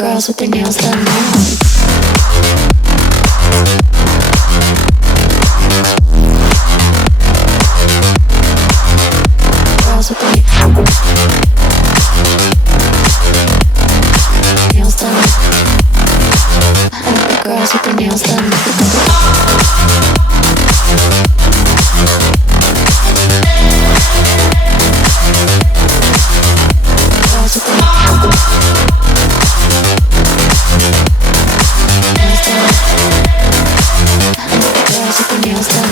girls with their nails done now. Girls with their nails done. I like the girls with their nails done. Girls with their nails done.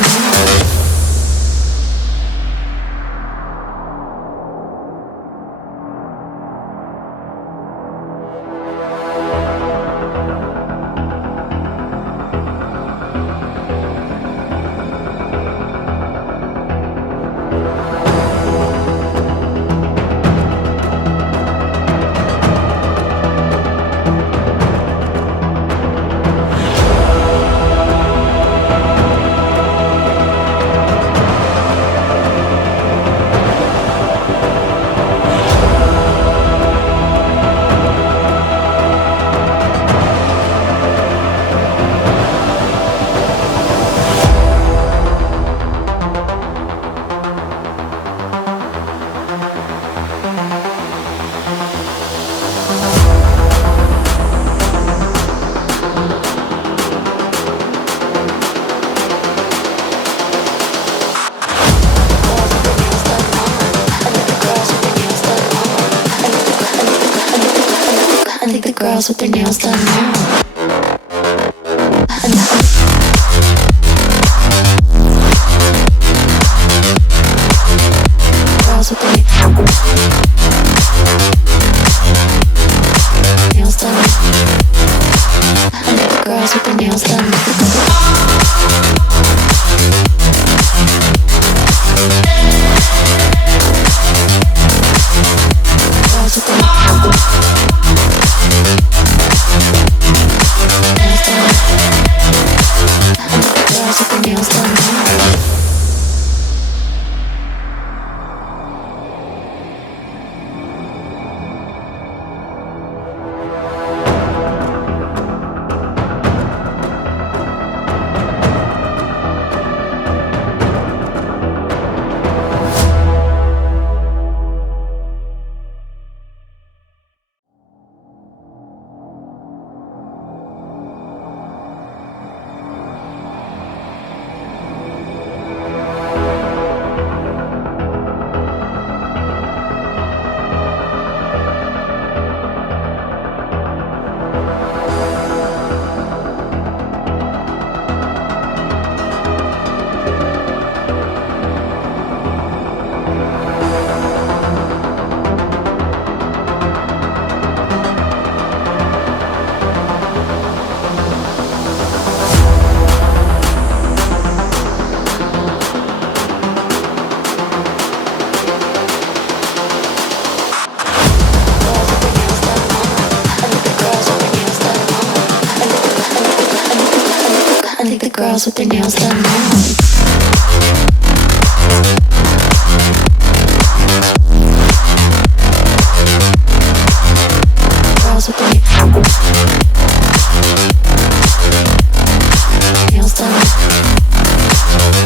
I think the girls with their nails done now. Girls with their nails done. I think the girls with their nails done. Girls with their nails done now. I think the girls with their nails done now. Girls with their nails done.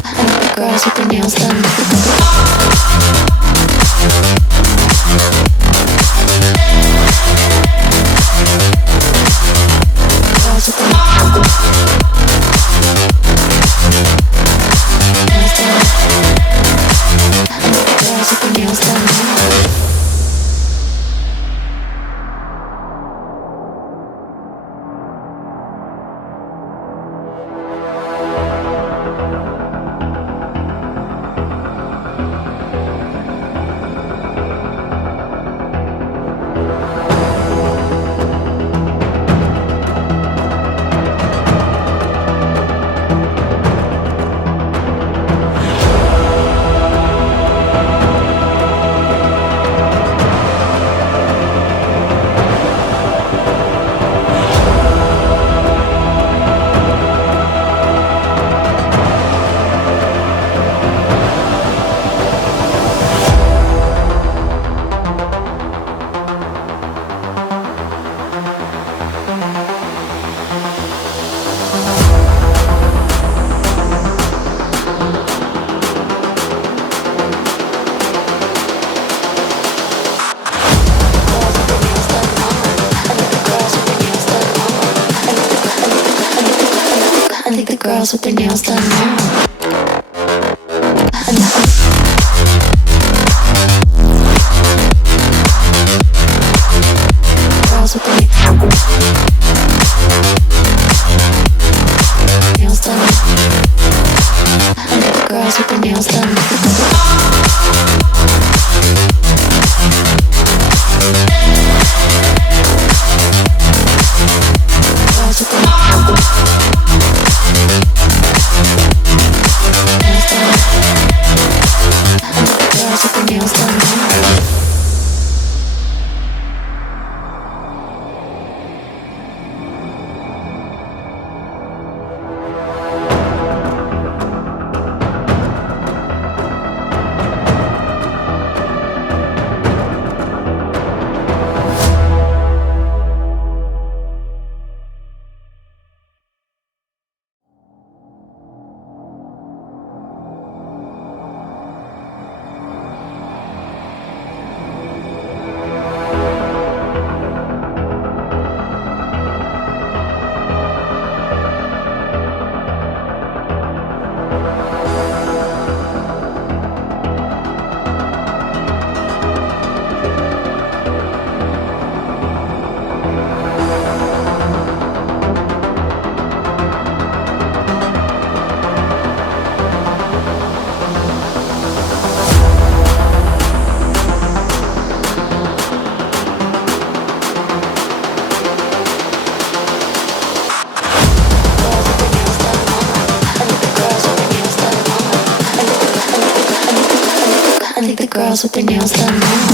I think the girls with their nails done. Girls with their girls with their nails done now. Girls with their nails done. Girls with their nails done. Girls with their nails done. I think the girls with their nails done now.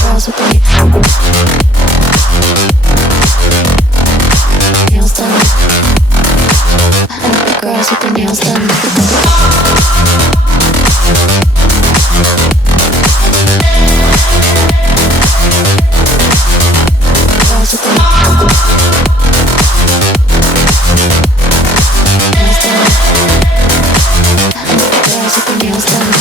Girls with their nails done. I think the girls with their nails done. Girls with their nails done.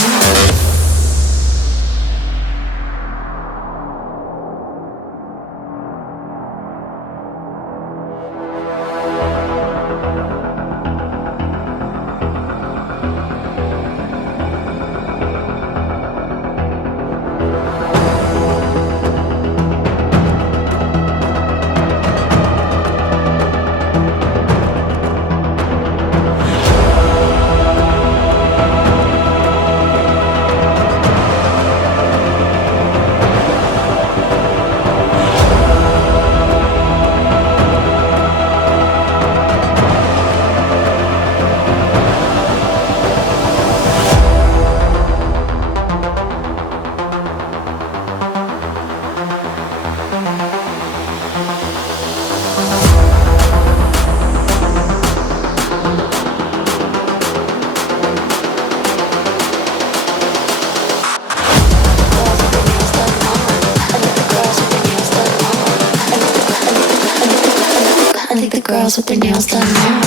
I think the girls with their nails done now.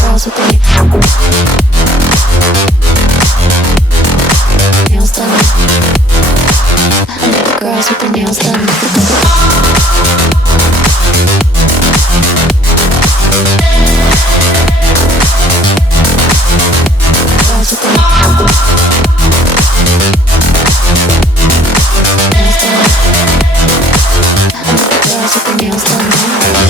Girls with their nails done. I think the girls with their nails done. Girls with their girls with their nails done now.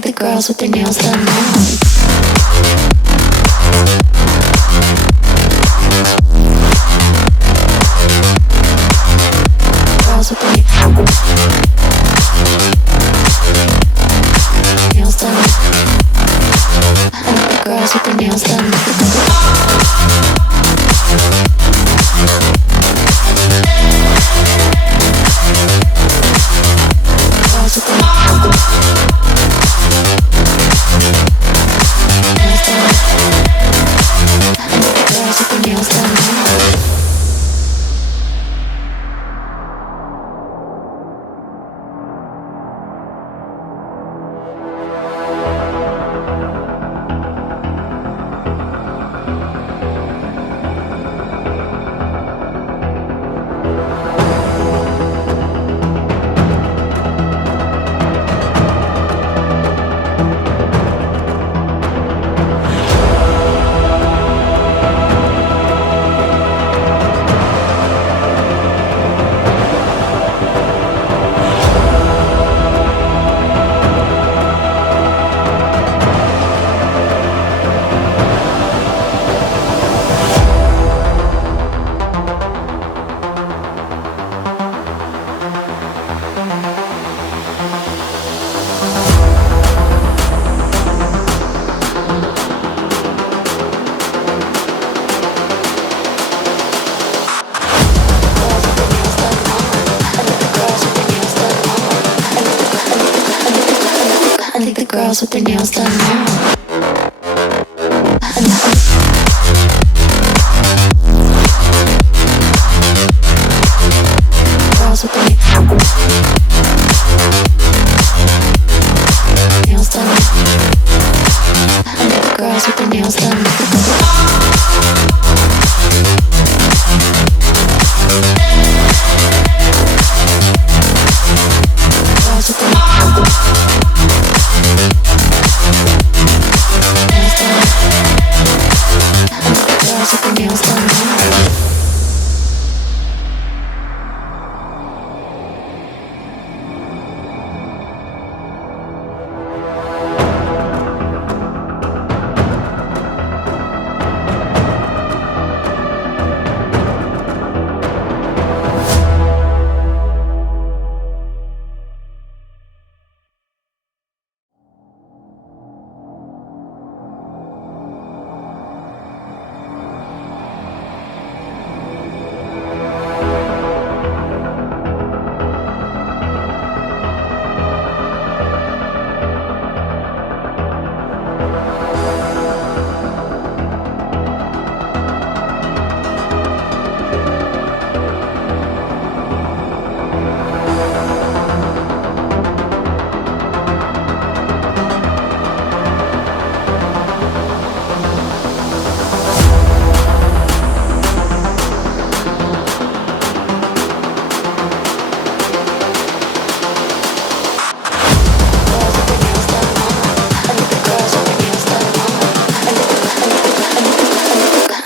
think the girls with their nails done now. Girls with their nails done. I think the girls with their nails done. Girls with their nails done. I think the girls with their nails done now. Girls with their nails done. I think the girls with their nails done. Girls with their nails done.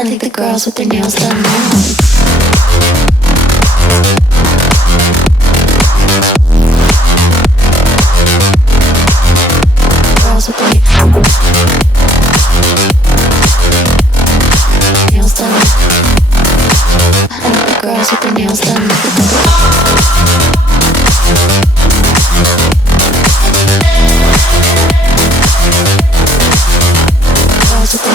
I think the girls with their nails done now. Girls with their nails done. I think the girls with their nails done. Girls with their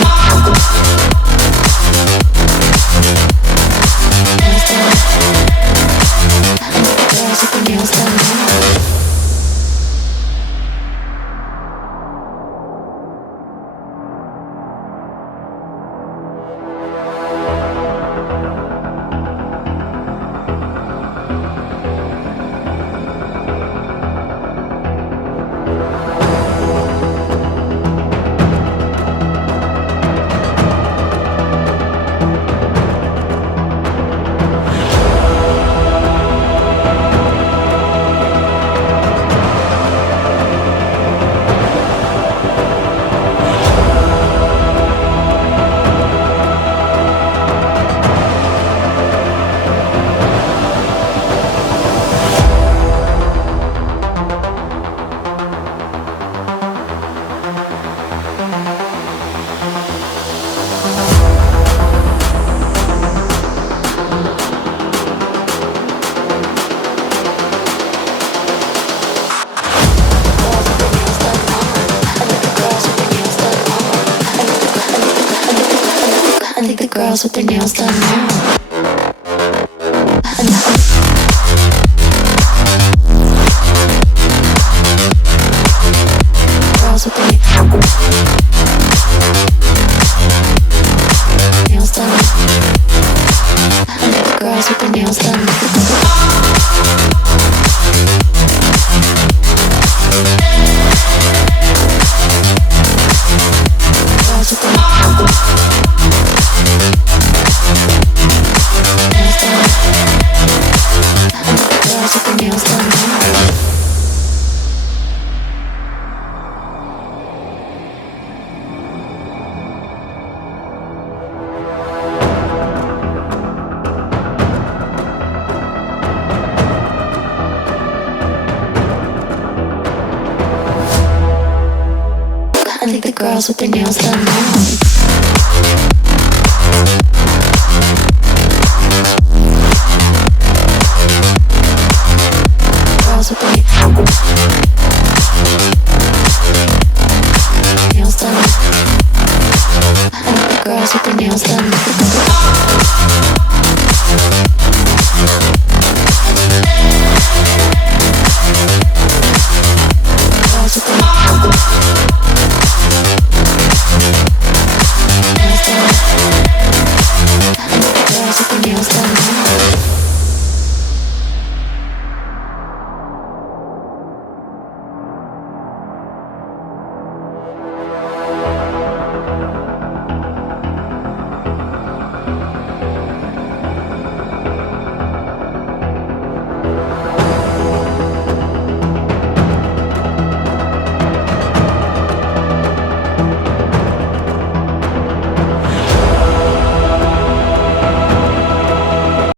girls with their nails done now. Girls with their nails done. Girls with their nails done. I think the girls with their nails done now. Girls with their nails done. I think the girls with their nails done.